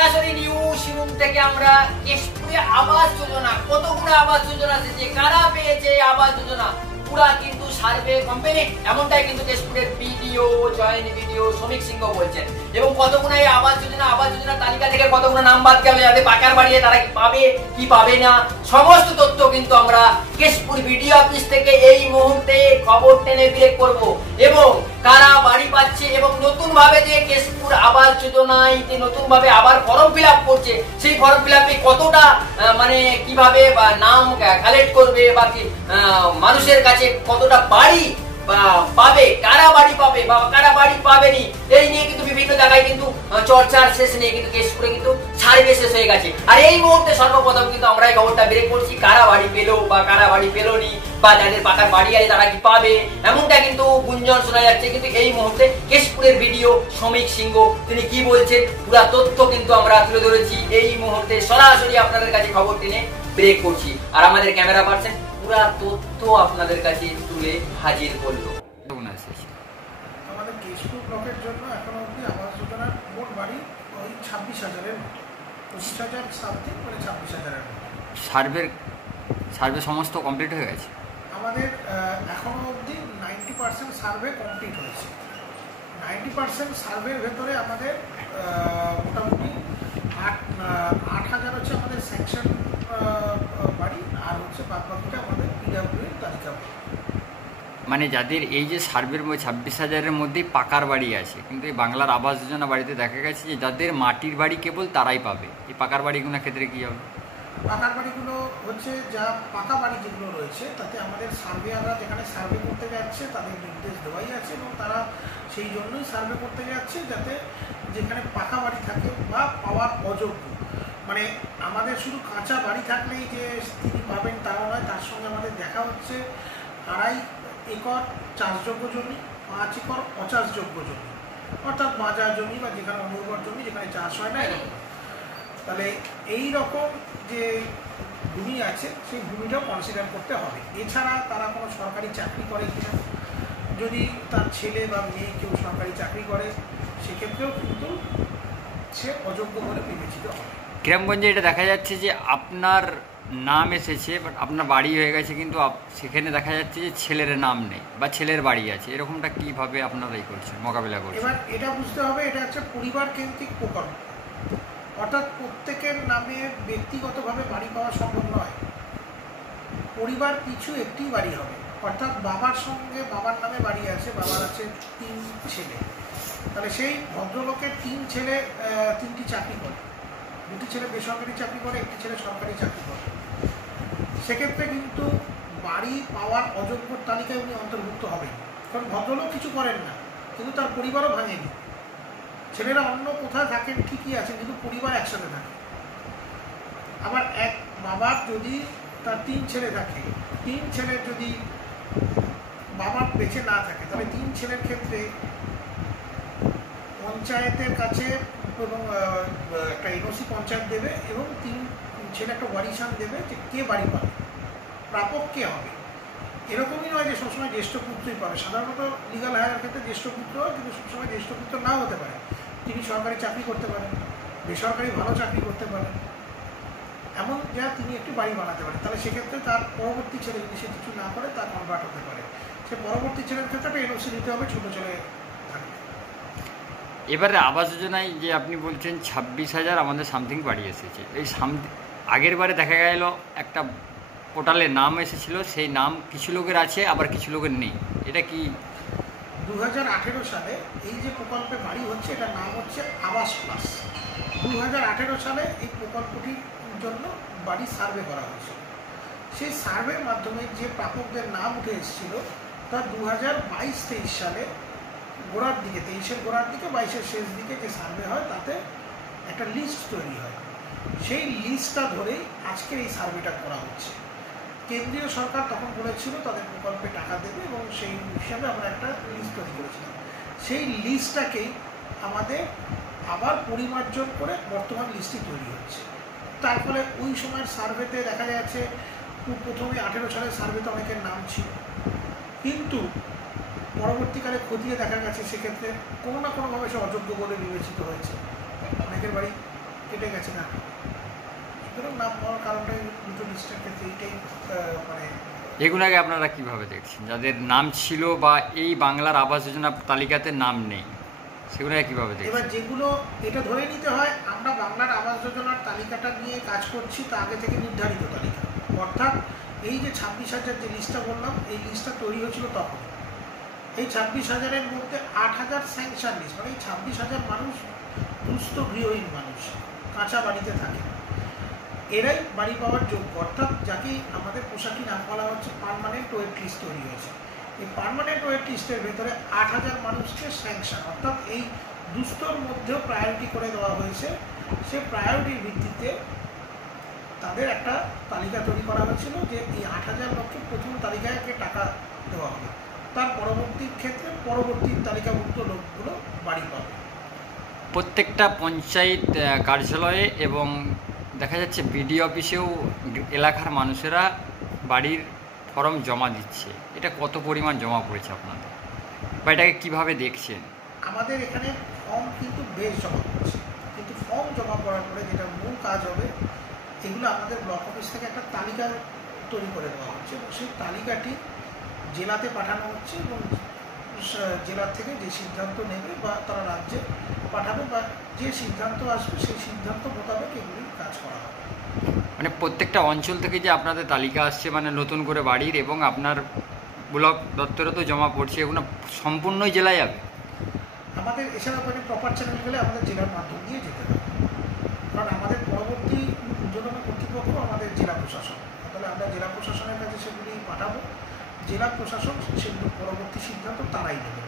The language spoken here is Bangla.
সরাসরি নিউজ রুম থেকে আমরা কেশপুরে আবাস যোজনা, কতগুলো আবাস যোজনা আছে, কারা পেয়েছে আবাস যোজনা, পুরা কিন্তু সার্ভে কমপ্লিট, এমনটাই কিন্তু কেশপুরের বিডিও, জয়েন্ট বিডিও শ্রমিক সিংহ বলছেন। এবং কতগুলো এই আবাস যোজনা তালিকা থেকে কতগুলো নাম বাদ গেল, যাদের পাকার বাড়ি তারা কি পাবে কি পাবে না, সমস্ত তথ্য কিন্তু আমরা কেশপুর বিডিও অফিস থেকে এই মুহূর্তে খবর টেনে ব্রেক করব। এবং কারা বাড়ি পাচ্ছে এবং নতুন ভাবে যে কেশপুর আবাস যোজনায় যে নতুন ভাবে আবার ফর্ম ফিল আপ করছে, সেই ফর্ম ফিল আপে কতটা মানে কিভাবে নাম কালেক্ট করবে বা মানুষের কাছে কতটা বাড়ি পাবে, কারা বাড়ি পাবে বা কারা বাড়ি পাবেনি, এই নিয়ে কিন্তু বিভিন্ন জায়গায় কিন্তু চর্চার শেষ নিয়ে কিন্তু কেশপুরে কিন্তু সার্ভে শেষ হয়ে গেছে। আর এই মুহূর্তে সর্বপ্রথম কিন্তু আমরা এই খবরটা ব্রেক করছি, কারা বাড়ি পেলো বা কারা বাড়ি পেলোনি, বা যাদের পাকার বাড়ি আছে তারা কি পাবে, এমনটা কিন্তু গুঞ্জন শোনা যাচ্ছে। কিন্তু এই মুহূর্তে কেশপুরের ভিডিও শ্রমিক সিংহ তিনি কি বলছেন, পুরা তথ্য কিন্তু আমরা তুলে ধরেছি এই মুহূর্তে সরাসরি আপনাদের কাছে খবর টেনে ব্রেক করছি। আর আমাদের ক্যামেরা পার্সন পুরা তথ্য আপনাদের কাছে তুলে হাজির করলো। আমাদের কেশপুর ব্লকের জন্য এখনো অবধি আবাস যোজনার মোট বাড়ি ওই 26,000-এর মতো, 25,000 সামথিং, মানে 26,000-এর মতো। সার্ভে সমস্ত কমপ্লিট হয়ে গেছে। আমাদের এখনো অবধি 90% সার্ভে কমপ্লিট হয়েছে। 90% সার্ভের ভেতরে আমাদের মোটামুটি 8,000 হচ্ছে আমাদের সেকশন বাড়ি, আর হচ্ছে বাদবাকিটা আমাদের পিডব্লিউএর তালিকা। মানে যাদের এই যে সার্ভের 26,000-এর মধ্যেই পাকার বাড়ি আছে, কিন্তু এই বাংলার আবাস যোজনা বাড়িতে দেখা গেছে যে যাদের মাটির বাড়ি কেবল তারাই পাবে। এই পাকার বাড়িগুলোর ক্ষেত্রে কী হবে? পাকার বাড়িগুলো হচ্ছে যা পাকা বাড়ি যেগুলো রয়েছে, তাতে আমাদের সার্ভেয়াররা যেখানে সার্ভে করতে যাচ্ছে তাদের নির্দেশ দেওয়াই আছে, এবং তারা সেই জন্যই সার্ভে করতে যাচ্ছে যাতে যেখানে পাকা বাড়ি থাকে বা পাওয়ার অযোগ্য, মানে আমাদের শুধু কাঁচা বাড়ি থাকলেই যে তিনি পাবেন তাও নয়, তার সঙ্গে আমাদের দেখা হচ্ছে 2.5 একর চাষযোগ্য জমি, 5 একর অচাষযোগ্য জমি, অর্থাৎ মাজা জমি বা যেখানে অনুর্বর জমি যেখানে চাষ হয় না এরকম। তাহলে এই রকম যে ভূমি আছে সেই ভূমিটাও কনসিডার করতে হবে। এছাড়া তারা কোনো সরকারি চাকরি করে কিনা, যদি তার ছেলে বা মেয়ে কেউ সরকারি চাকরি করে সেক্ষেত্রেও কিন্তু সে অযোগ্য বলে বিবেচিত হবে। গ্রামগঞ্জে এটা দেখা যাচ্ছে যে আপনার নাম এসেছে, বাট আপনার বাড়ি হয়ে গেছে, কিন্তু সেখানে দেখা যাচ্ছে যে ছেলের নাম নেই বা ছেলের বাড়ি আছে, এরকমটা কীভাবে আপনারা এই করছেন, মোকাবিলা করছেন? এবার এটা বুঝতে হবে, এটা হচ্ছে পরিবার কেন্দ্রিক প্রকল্প, অর্থাৎ প্রত্যেকের নামে ব্যক্তিগতভাবে বাড়ি পাওয়া সম্ভব নয়। পরিবার পিছু একটি বাড়ি হবে, অর্থাৎ বাবার সঙ্গে বাবার নামে বাড়ি আছে, বাবার আছে 3 ছেলে, তাহলে সেই ভদ্রলোকের 3 ছেলে 3টি চাকরি করে, 2টি ছেলে বেসরকারি চাকরি করে, 1টি ছেলে সরকারি চাকরি করে। সেক্ষেত্রে কিন্তু বাড়ি পাওয়ার অযোগ্য তালিকায় উনি অন্তর্ভুক্ত হবেন, কারণ ভদ্রলোক কিছু করেন না, কিন্তু তার পরিবারও ভাঙেনি। ছেলেরা অন্য কোথায় থাকেন ঠিকই আছে, কিন্তু পরিবার একসাথে থাকে। আবার এক বাবার যদি তার 3 ছেলে থাকে, 3 ছেলের যদি বাবা বেঁচে না থাকে, তাহলে 3 ছেলের ক্ষেত্রে পঞ্চায়েতের কাছে এবং একটা এনওসি পঞ্চায়েত দেবে, এবং 3 ছেলে একটা ওয়ারিশান দেবে যে কে বাড়ি পাবে, প্রাপক কে হবে। এরকমই নয় যে সবসময় জ্যেষ্ঠ পুত্রই পাবে, সাধারণত লিগাল হায়ার ক্ষেত্রে জ্যেষ্ঠ পুত্র, কিন্তু সবসময় জ্যেষ্ঠ পুত্র নাও হতে পারে, তিনি সরকারি চাকরি করতে পারেন, বেসরকারি ভালো চাকরি করতে পারেন, এমন যা তিনি একটি বাড়ি বানাতে পারেন। তাহলে সেক্ষেত্রে তার পরবর্তী ছেলে যদি সে কিছু না করে তার কনভার্ট হতে পারে, সে পরবর্তী ছেলের ক্ষেত্রে একটা এনওসি নিতে হবে, ছোটো ছেলে থাকবে। এবারে আবাস যোজনায় যে আপনি বলছেন 26,000 আমাদের সামথিং বাড়ি এসেছে, এই আগের বারে দেখা গেল একটা পোর্টালে নাম এসেছিল, সেই নাম কিছু লোকের আছে আবার কিছু লোকের নেই, এটা কি? 2018 সালে এই যে প্রকল্পে বাড়ি হচ্ছে এটার নাম হচ্ছে আবাস প্লাস। 2018 সালে এই প্রকল্পটির জন্য বাড়ি সার্ভে করা হয়েছিল। সেই সার্ভের মাধ্যমে যে প্রাপকদের নাম উঠে এসেছিল তা 2022-23 সালে গোড়ার দিকে, 23-এর গোড়ার দিকে 22-এর শেষ দিকে যে সার্ভে হয় তাতে একটা লিস্ট তৈরি হয়। সেই লিস্টটা ধরেই আজকের এই সার্ভেটা করা হচ্ছে। কেন্দ্রীয় সরকার তখন বলেছিল তাদের প্রকল্পে টাকা দেবে, এবং সেই হিসাবে আমরা একটা লিস্ট তৈরি করেছিলাম। সেই লিস্টটাকেই আমাদের আবার পরিমার্জন করে বর্তমান লিস্টটি তৈরি হচ্ছে। তার ফলে ওই সময়ের সার্ভেতে দেখা যাচ্ছে প্রথমে 18 সালের সার্ভেতে অনেকের নাম ছিল, কিন্তু পরবর্তীকালে খতিয়ে দেখা গেছে সেক্ষেত্রে কোনো না কোনোভাবে সে অযোগ্য বলে বিবেচিত হয়েছে। অনেকের বাড়ি কেটে গেছে না, সুতরাং নাম হওয়ার কারণটা দুটো লিস্টের ক্ষেত্রে এইটাই মানে এগুলোকে আপনারা কিভাবে দেখছেন, যাদের নাম ছিল বা এই বাংলার আবাস যোজনা তালিকাতে নাম নেই, সেগুলোকে কিভাবে এবার দেখছেন? যেগুলো এটা ধরে নিতে হয় আমরা বাংলার আবাস যোজনার তালিকাটা নিয়ে কাজ করছি, তা আগে থেকে নির্ধারিত তালিকা, অর্থাৎ এই যে 26,000 যে লিস্টটা বললাম, এই লিস্টটা তৈরি হয়েছিল তখন। এই 26,000-এর মধ্যে 8,000 স্যাংশন লিস্ট, মানে এই 26,000 মানুষ দুস্থ গৃহহীন মানুষ, কাঁচা বাড়িতে থাকে, এরাই বাড়ি পাওয়ার যোগ্য, অর্থাৎ যাকে আমাদের পোশাকি নাম বলা হচ্ছে পার্মানেন্ট ওয়েট লিস্ট তৈরি হয়েছে। এই পার্মানেন্ট ওয়েট লিস্টের ভেতরে 8,000 মানুষকে স্যাংশন, অর্থাৎ এই দুস্থর মধ্যেও প্রায়োরিটি করে দেওয়া হয়েছে। সে প্রায়োরিটির ভিত্তিতে তাদের একটা তালিকা তৈরি করা হয়েছিল যে এই 8,000 লোককে প্রথম তালিকায় টাকা দেওয়া হবে, তার পরবর্তী ক্ষেত্রে পরবর্তী তালিকাভুক্ত লোকগুলো বাড়ি পাবে। প্রত্যেকটা পঞ্চায়েত কার্যালয়ে এবং দেখা যাচ্ছে বিডিও অফিসেও এলাকার মানুষেরা বাড়ির ফর্ম জমা দিচ্ছে, এটা কত পরিমাণ জমা পড়েছে আপনাদের, বা এটাকে কীভাবে দেখছেন? আমাদের এখানে ফর্ম কিন্তু বেশ জমা পড়ছে, কিন্তু ফর্ম জমা পড়ার পরে যেটা মূল কাজ হবে, এগুলো আমাদের ব্লক অফিস থেকে একটা তালিকা তৈরি করে দেওয়া হচ্ছে এবং সেই তালিকাটি জেলাতে পাঠানো হচ্ছে এবং জেলার থেকে যে সিদ্ধান্ত নেবে বা তারা রাজ্যে পাঠাবে বা যে সিদ্ধান্ত আসবে সেই সিদ্ধান্ত মোতাবেক এগুলি কাজ করা হবে। মানে প্রত্যেকটা অঞ্চল থেকে যে আপনাদের তালিকা আসছে, মানে নতুন করে বাড়ির, এবং আপনার ব্লক দপ্তরে তো জমা পড়ছে, এগুলো সম্পূর্ণই জেলায় যাবে? আমাদের এছাড়া মানে প্রপার চ্যানেল গেলে আমাদের জেলার মাধ্যম দিয়ে যেতে হবে, কারণ আমাদের পরবর্তী উদ্বোধনের কর্তৃপক্ষ আমাদের জেলা প্রশাসন, তাহলে আমরা জেলা প্রশাসনের কাছে সেগুলি পাঠাবো, জেলা প্রশাসন সেগুলো পরবর্তী সিদ্ধান্ত তারাই নেবে।